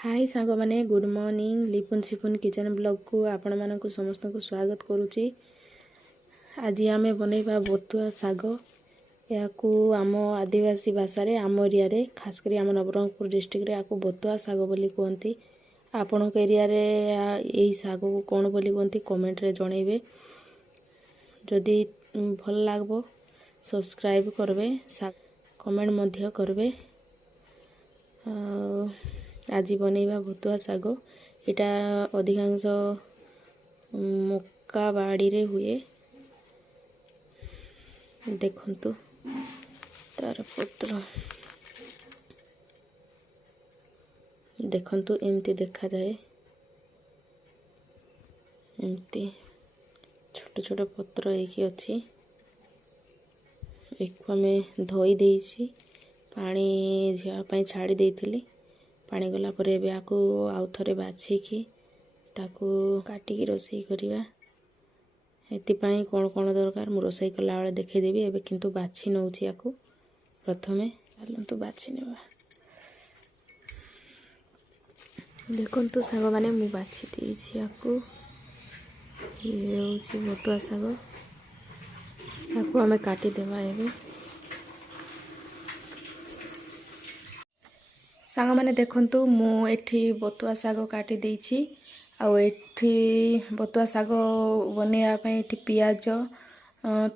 हाय सांग माने good morning Lipun Sipun kitchen blog को आपण मानक समस्त को स्वागत करुच्ची। आज आम बनैबा बथुआ साग। या आम आदिवासी भाषा रे आम एरिया रे खास करी आम नवरंगपुर डिस्ट्रिक्ट रे याकू बथुआ साग बोली कहती। आपण एरिया रे यही साग को कौन बोली कहती कमेंट रे जनइबे। जदि भल लागबो सब्सक्राइब करबे कमेंट मध्य करबे। आज बनैबा बथुआ साग। यहाँ अधिकांश मक्का बाड़ी रे हुए। देखंतु तार पत्र देखंतु एमती देखा जाए। एमती छोट छोट पत्र एक अच्छी एक आम धोई देइछि पानी झिया छाड़ी देइथिली। पानी गला पर एबे आकु आउ थरे बाछिकी ताकू काटिकी रोसई करिबा। एतिपाई कौन कौन दरकार मु रोसई कला बेले देखैदेवी। एबे किंतु बाछि नउछि आकु प्रथमे चलंतु बाछि नेबा। देखंतु साग माने मु बाछि देइछि आकु। ये होछि बथुआ साग। ताकू हमें काटी देबा। एबे सांग माने देखंतु मु एठी बथुआ साग काटी देइछि। आउ एठी बथुआ साग बनेया पई एठी पियाज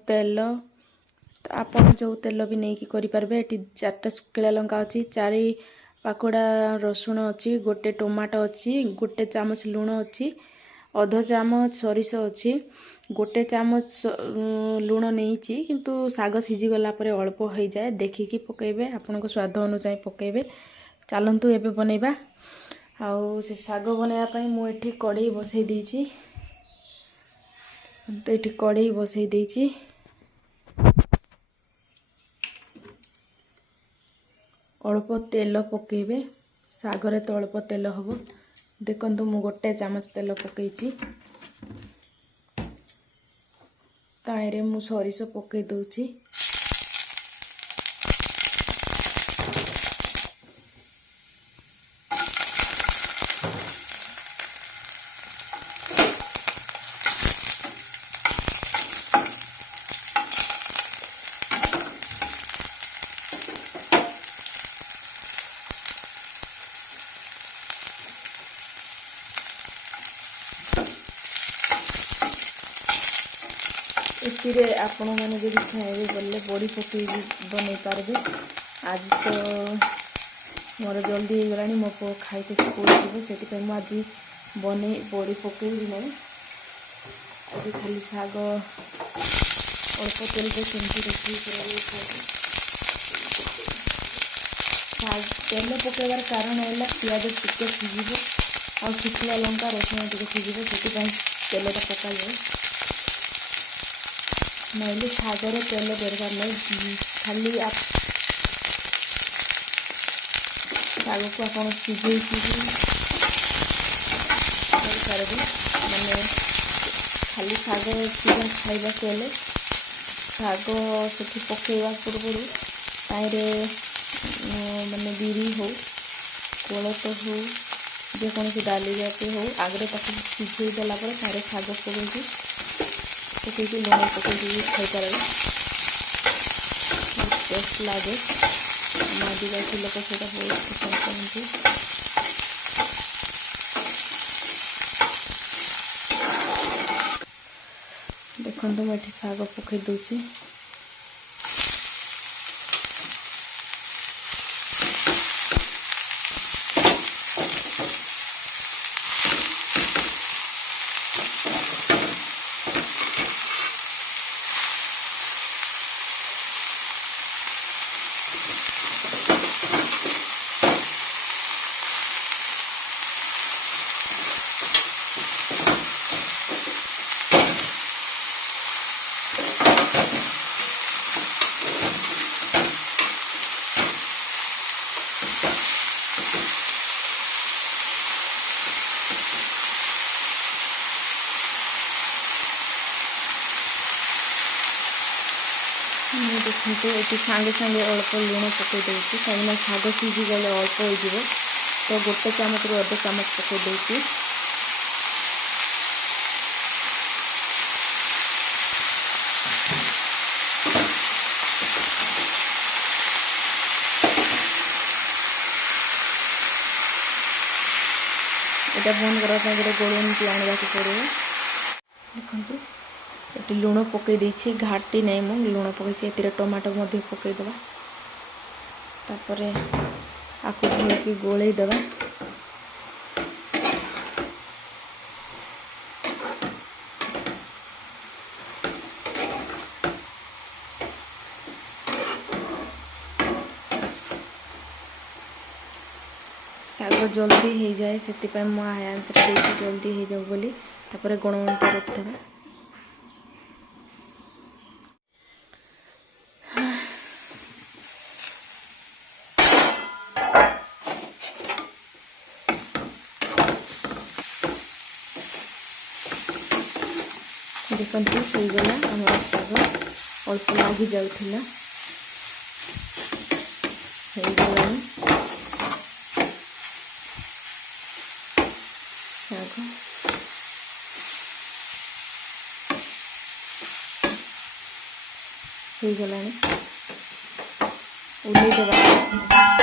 तेल आपन जो तेल भी नहीं की करि परबे। एठी 4टा सुखिला लंका अछि, 4 पाकोड़ा रसुण अछि, गोटे टमाटो अछि, गोटे चामच लूण अछि, अध चामच सरिष अछि, गोटे चामच लूण नहींची किंतु साग सिझी गला परे अल्प हो जाए देखिकी पकेबे। आपन को स्वाद अनुसार पकेबे। चलंतु एबे बनैबा। आउ से साग बनैया पई मु एठी कढ़ई बसई देइछि। तो एठी कढ़ई बसई देइछि। अल्प तेल पकेबे। सागरे तो अल्प तेल हबो। देखंतु मु गोटे चामच तेल पकेइछि। ताइरे मु सरिष पकेइ दउछि। एतिरे आपण मैंने जब चाहे बोले बड़ी पकई बनई पारे। आज तो मोर जल्दी हो गलानी मो पु खाई स्कूल जीव से आज बन बड़ी पकईबी ना। आज खाली साग अल्प तेल केमती रोषे तेल पकईबार कारण है पियाज टिके सीझे आ शुखला लंका रसुण टिके सीझे से तेलटा पका जाए। नैले सागर तेल दरकार नहीं। खाली साग को आप सीझे पारे मैंने खाली साग सीधा खाइबा हेले साग से पकईवा पूर्व ताइरे माने बिरी हो कोलथ हो जेकोसी डाली जाती हो आगे ताकू सीझे देला तारे साग पकईकी लुण पकईकी खाई पारे। टेस्ट लगे। आदिवासी लोक से बहुत पसंद करते। देखो मुझे साग पकई दूची। देखते ये सांगे सांगे अल्प लुण पकई दूसरी कहीं साग सीझी गले अल्प हो। तो गोटे चामच रु अध चामच पकई देती। এটা বন্ধ করা গোटे गोल एमती आने पड़े। देखो ये लुण पकई देछि घाटी नहीं मु लुण पकई ए टमाटो पकईदे तापर आपको भलक गोल देवा। शाग जल्दी हो जाए से मुझे आंसर जल्दी हो जाऊ बोली तापर गणगणटा रखिदेवा। देखते होगला हमारा शाग अल्प लगी जाऊला शाग हो गला उल्लेदेवा।